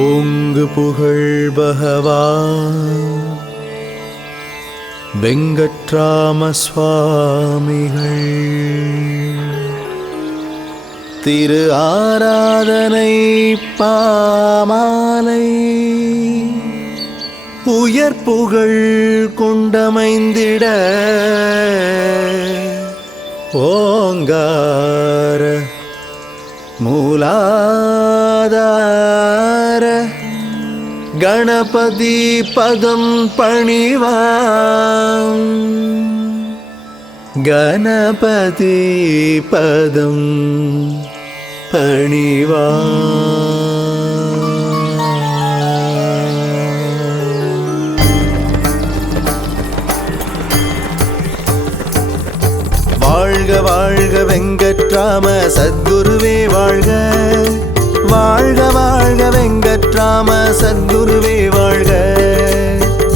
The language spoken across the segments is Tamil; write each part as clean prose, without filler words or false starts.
ஓங்கு புகழ் பகவான் வெங்கட்ராம சுவாமிகள் திரு ஆராதனை பாமாலை உயர் புகழ் கொண்டமைந்திட ஓங்கார மூலாதார கணபதி பதம் பணிவாம் கணபதி பதம் பணிவாம். வாழ்க வாழ்க வெங்கட்ராம சத்குருவே வாழ்க, வாழ்க வாழ்க வெங்கட்ராம சத்குருவே வாழ்க.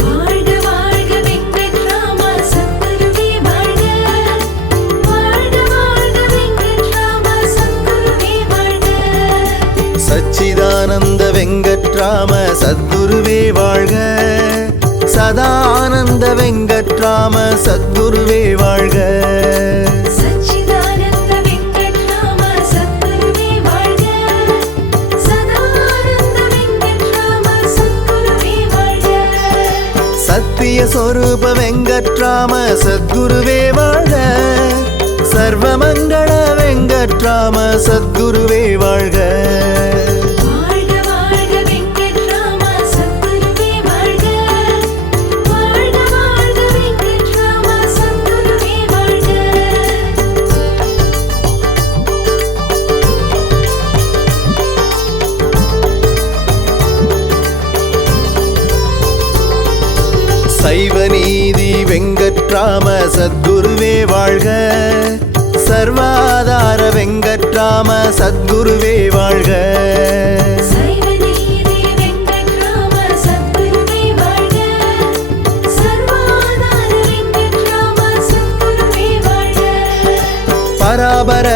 வாழ்க வாழ்க வெங்கட்ராம சத்குருவே வாழ்க, வாழ்க வாழ்க வெங்கட்ராம சத்குருவே வாழ்க. சச்சிதானந்த வெங்கட்ராம சத்குருவே வாழ்க, சதானந்த வெங்கட்ராம சத்குருவே வாழ்க. சச்சிதானந்த வெங்கட்ராம சத்குருவே வாழ்க, சதானந்த வெங்கட்ராம சத்குருவே வாழ்க. சத்திய சொரூப வெங்கட்ராம சத்குருவே வாழ்க, சர்வமங்கள வெங்கட்ராம சத்குருவே வாழ்க. வாழ்க வாழ்க வெங்கட்ராம சத்குருவே வாழ்க, வாழ்க வாழ்க வெங்கட்ராம சத்குருவே வாழ்க. சைவ நீதி வெங்கட்ராம சத்குருவே வாழ்க, சர்வாதார வெங்கட்ராம சத்குருவே வாழ்க. சைவ நீதி வெங்கட்ராம சத்குருவே வாழ்க, சர்வாதார வெங்கட்ராம சத்குருவே வாழ்க. பராபர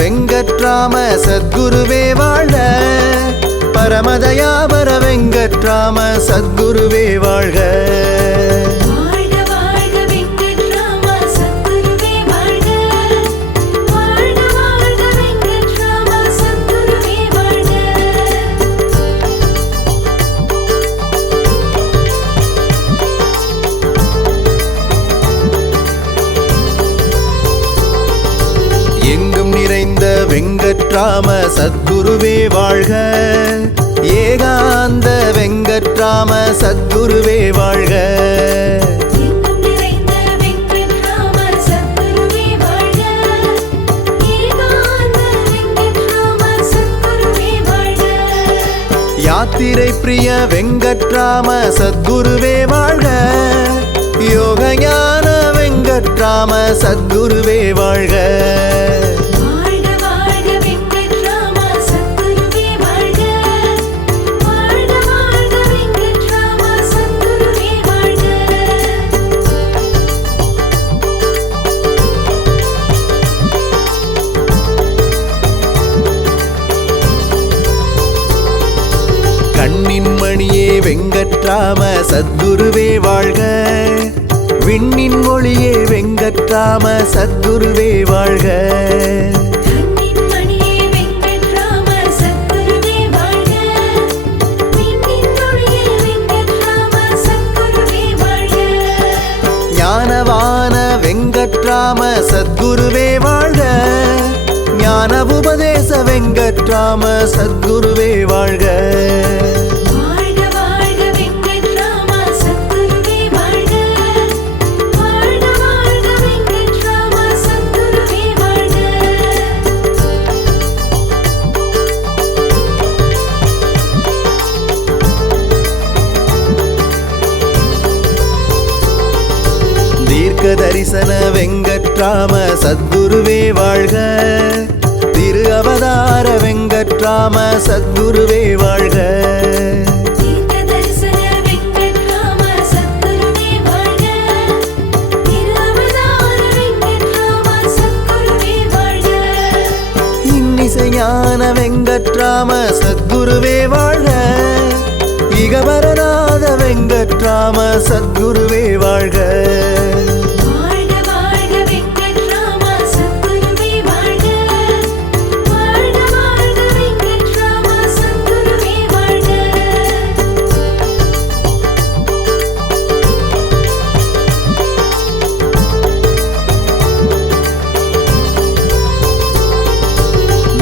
வெங்கட்ராம சத்குருவே வாழ்க, பரமதயாபர வெங்கட்ராம சத்குருவே வாழ்க. வாழ்க வாழ்க வெங்கட்ராம சத்குருவே வாழ்க, வாழ்க வாழ்க வெங்கட்ராம சத்குருவே வாழ்க. எங்கும் நிறைந்த வெங்கட்ராம சத்குருவே வாழ்க, ஏகாந்த வெங்கட்ராம சத்குருவே வாழ்க. எங்கும் நிறைந்த வெங்கட்ராம சத்குருவே வாழ்க, ஏகாந்த வெங்கட்ராம சத்குருவே வாழ்க. யாத்திரை பிரிய வெங்கட்ராம சத்குருவே வாழ்க, யோக ஞான வெங்கட்ராம சத்குருவே வாழ்க. வாழ்க வாழ்க வெங்கட்ராம சத்குருவே வாழ்க, வாழ்க வாழ்க வெங்கட்ராம சத்குருவே வாழ்க. கண்ணின் மணியே வெங்கட்ராம சத்குருவே வாழ்க, விண்ணின் ஒளியே வெங்கட்ராம சத்குருவே வாழ்க. கண்ணின் மணியே வெங்கட்ராம சத்குருவே வாழ்க, விண்ணின் ஒளியே வெங்கட்ராம சத்குருவே வாழ்க. ஞானவான வெங்கட்ராம சத்குருவே வாழ்க, ஞான உபதேச வெங்கட்ராம சத்குருவே வாழ்க. வாழ்க வாழ்க வெங்கட்ராம சத்குருவே வாழ்க, வாழ்க வாழ்க வெங்கட்ராம சத்குருவே வாழ்க. தீர்க்க தரிசன வெங்கட்ராம சத்குருவே வாழ்க, திரு அவதார வெங்கட்ராம சத்குருவே வாழ்க. தீர்க்க தரிசன வெங்கட்ராம சத்குருவே வாழ்க, திரு அவதார வெங்கட்ராம சத்குருவே வாழ்க. இன்னிசை ஞான வெங்கட்ராம சத்குருவே வாழ்க, வெங்கட்ராம சத்குருவே வாழ்க. வாழ்க வாழ்க வெங்கட்ராம சத்குருவே வாழ்க. வாழ்க வாழ்க வெங்கட்ராம சத்குருவே வாழ்க.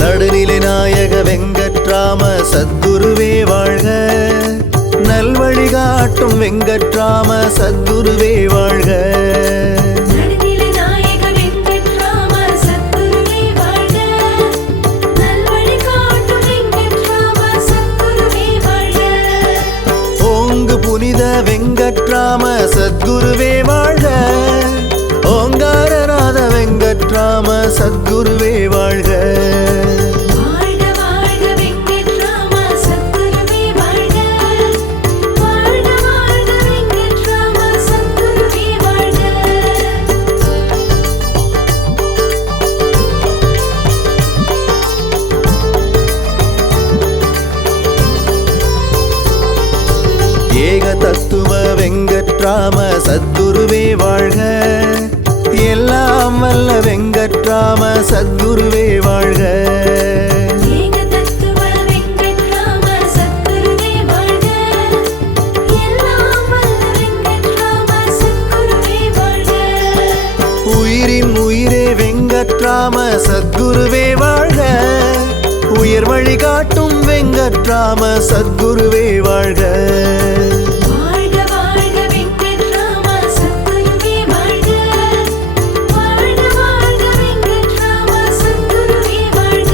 நடுநிலை நாயக வெங்கட்ராம சத்குருவே வாழ்க. நல்வழி காட்டும் வெங்கட்ராம சத்குருவே வாழ்க. நடுநிலை நாயக வெங்கட்ராம சத்குருவே வாழ்க. நல்வழி காட்டும் வெங்கட்ராம சத்குருவே வாழ்க. ஓங்கு புனித வெங்கட்ராம சத்குருவே வாழ்க. ஓங்காரநாத வெங்கட்ராம சத்குருவே வாழ்க. வாழ்க வாழ்க வெங்கட்ராம சத்குருவே வாழ்க. வாழ்க வாழ்க வெங்கட்ராம சத்குருவே வாழ்க. ஏக தத்துவ வெங்கட்ராம சத்குருவே வாழ்க. எல்லாம் வல்ல வெங்கட்ராம சத்குருவே வாழ்க. ஏக தத்துவ வெங்கட்ராம சத்குருவே வாழ்க. எல்லாம் வல்ல வெங்கட்ராம சத்குருவே வாழ்க. உயிரின் உயிரே வெங்கட்ராம சத்குருவே வாழ்க. உயர் வழி காட்டும் வெங்கட்ராம சத்குருவே வாழ்க. வாழ்க வாழ்க வெங்கட்ராம சத்குருவே வாழ்க. வாழ்க வாழ்க வெங்கட்ராம சத்குருவே வாழ்க.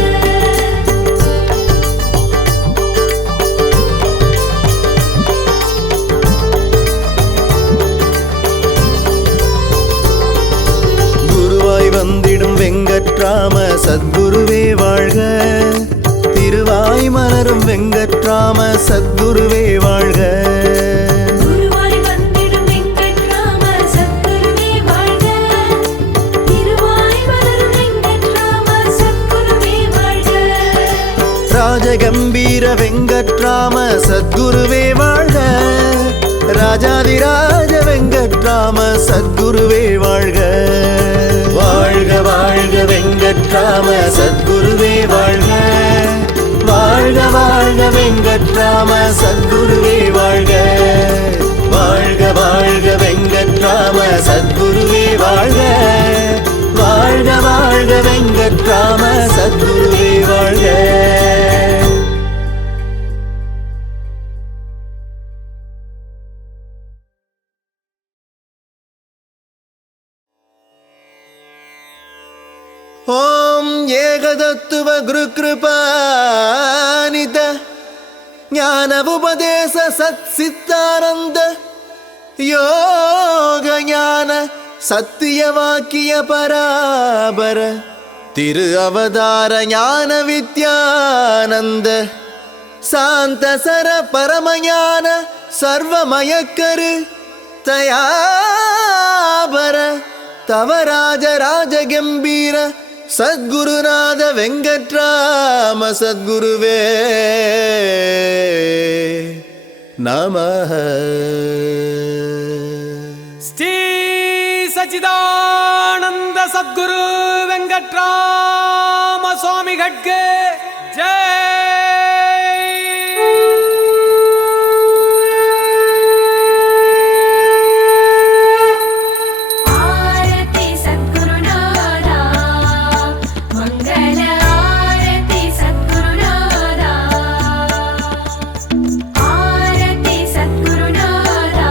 குருவாய் வந்திடும் வெங்கட்ராம சத்குருவே வாழ்க. திருவாய் மலரும் வெங்கட்ராம சத்குருவே வாழ்க. குருவாய் வந்திடும் வெங்கட்ராம சத்குருவே வாழ்க. திருவாய் மலரும் வெங்கட்ராம சத்குருவே வாழ்க. ராஜகம்பீர வெங்கட்ராம சத்குருவே வாழ்க. ராஜாதிராஜ வெங்கட்ராம சத்குருவே வாழ்க. வாழ்க வாழ்க வெங்கட்ராம சத்குருவே வாழ்க. வாழ்க வாழ்க வெங்கட்ராம சத்குருவே வாழ்க. வாழ்க வாழ்க வெங்கட்ராம சத்குருவே வாழ்க. வாழ்க வாழ்க வெங்கட்ராம சத்குருவே வாழ்க. ஓம் ஏகதத்துவ குரு கிருபாநித ஞான உபதேச சத் சித்தானந்த யோக ஞான சத்திய வாக்கிய பராபர திரு அவதார ஞான வித்யானந்த சாந்த சர பரமஞான சர்வமயக்கரு தயாபர தவராஜ ராஜகம்பீர சத்குருநாத வெங்கட்ராம சத்குருவே நமஹ. ஸ்ரீ சச்சிதானந்த சத்குரு வெங்கட்ராம சுவாமிகட்கு ஜெய். ஆரதி சத்குருநாதா மங்கள ஆரதி சத்குருநாதா. ஆரதி சத்குருநாதா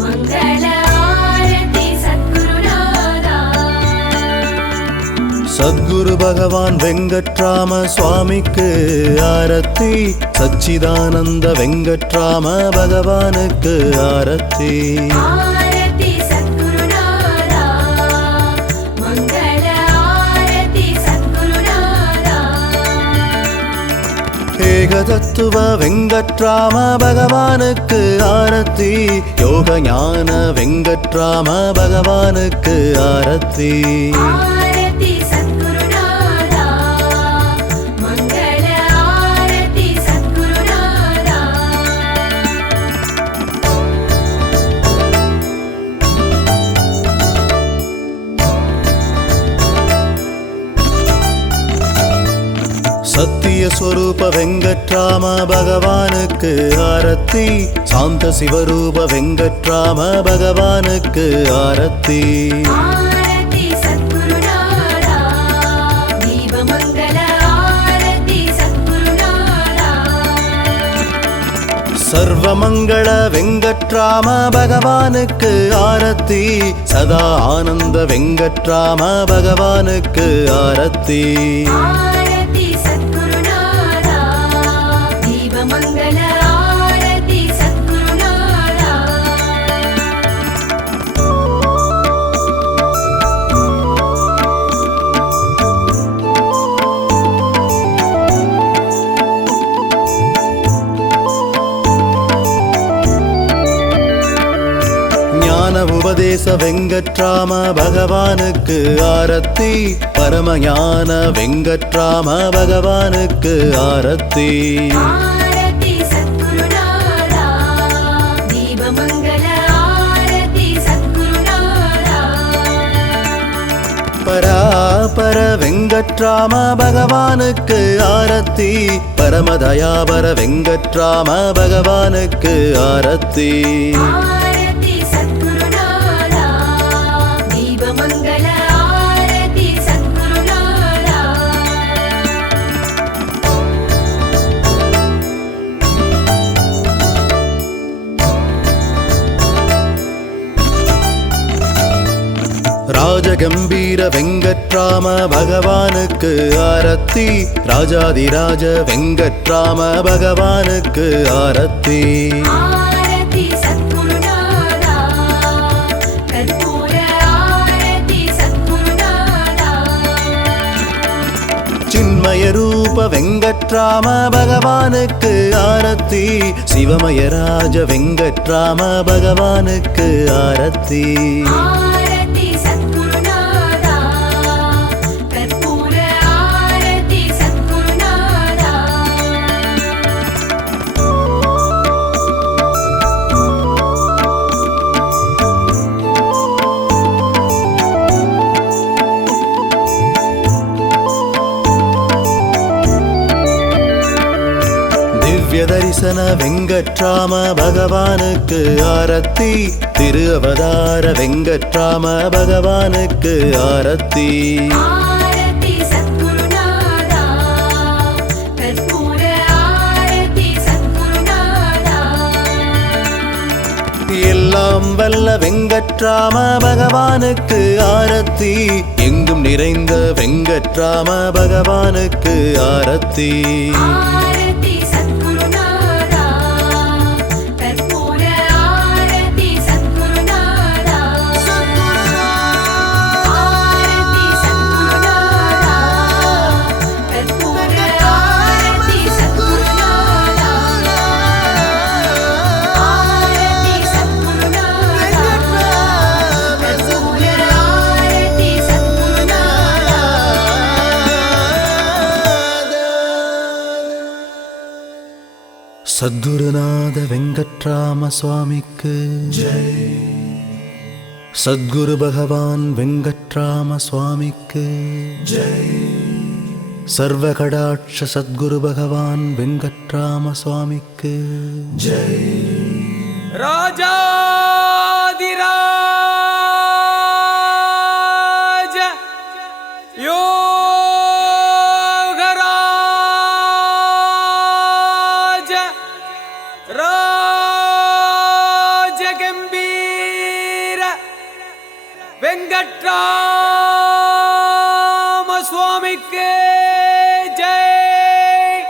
மங்கள ஆரதி சத்குருநாதா. சத்குரு பகவான் வெங்கட்ராம சுவாமிக்கு ஆரத்தி. சச்சிதானந்த வெங்கட்ராம பகவானுக்கு ஆரத்தி. ஆரதி சத்குருநாதா மங்கள ஆரதி சத்குருநாதா. ஏகதத்துவ வெங்கட்ராம பகவானுக்கு ஆரத்தி. யோக ஞான வெங்கட்ராம பகவானுக்கு ஆரத்தி. ஆரதி சத்குருநாதா மங்கள ஆரதி சத்குருநாதா. சத்திய ஸ்வரூப வெங்கட்ராம பகவானுக்கு ஆரத்தி சாந்த சிவரூப வெங்கட்ராம பகவானுக்கு ஆரத்தி ஆரதி சத்குருநாதா தீபமங்கல ஆரதி சத்குருநாதா சர்வமங்கள வெங்கட்ராம பகவானுக்கு ஆரத்தி சதா ஆனந்த வெங்கட்ராம பகவானுக்கு ஆரத்தி ஆரதி சத்குருநாதா தீபமங்கல ஆரதி சத்குருநாதா ஞான உபதேச வெங்கட்ராம பகவானுக்கு ஆரத்தி பரமஞான வெங்கட்ராம பகவானுக்கு ஆரத்தி ஆரதி சத்குருநாதா தீபமங்கல ஆரதி சத்குருநாதா பராபர வெங்கட்ராம பகவானுக்கு ஆரத்தி பரமதயாபர வெங்கட்ராம பகவானுக்கு ஆரத்தி ஆரதி சத்குருநாதா தீபமங்கல ஆரதி சத்குருநாதா ராஜகம்பீர வெங்கட்ராம பகவானுக்கு ஆரத்தி ராஜாதிராஜ வெங்கட்ராம பகவானுக்கு ஆரத்தி ஆரதி சத்குருநாதா கற்பூர ஆரதி சத்குருநாதா சின்மய ரூப வெங்கட்ராம பகவானுக்கு ஆரத்தி சிவமயராஜ வெங்கட்ராம பகவானுக்கு ஆரத்தி ஆரதி சத்குருநாதா கற்பூர ஆரதி சத்குருநாதா திவ்ய தரிசன வெங்கட்ராம பகவானுக்கு ஆரத்தி திரு அவதார வெங்கட்ராம பகவானுக்கு ஆரத்தி ஆரதி சத்குருநாதா கற்பூர ஆரதி சத்குருநாதா எல்லாம் வல்ல வெங்கட்ராம பகவானுக்கு ஆரத்தி எங்கும் நிறைந்த வெங்கட்ராம பகவானுக்கு ஆரத்தி ஆரதி சத்குருநாதா கற்பூர ஆரதி சத்குருநாதா ஆரதி சத்குருநாதா கற்பூர ஆரதி சத்குருநாதா ஆரதி சத்குருநாதா கற்பூர ஆரதி சத்குருநாதா சத்குருநாத வெங்கட்ராம சுவாமிக்கு ஜெய். சத்குரு பகவான் வெங்கட்ராம சுவாமிக்கு ஜெய். சர்வ கடாட்ச சத்குரு பகவான் வெங்கட்ராம சுவாமிக்கு ஜெய். ராஜாதிராஜ யோகராஜ ராஜகம்பீர வெங்கட்ராம சுவாமிக்கு ஜெய்.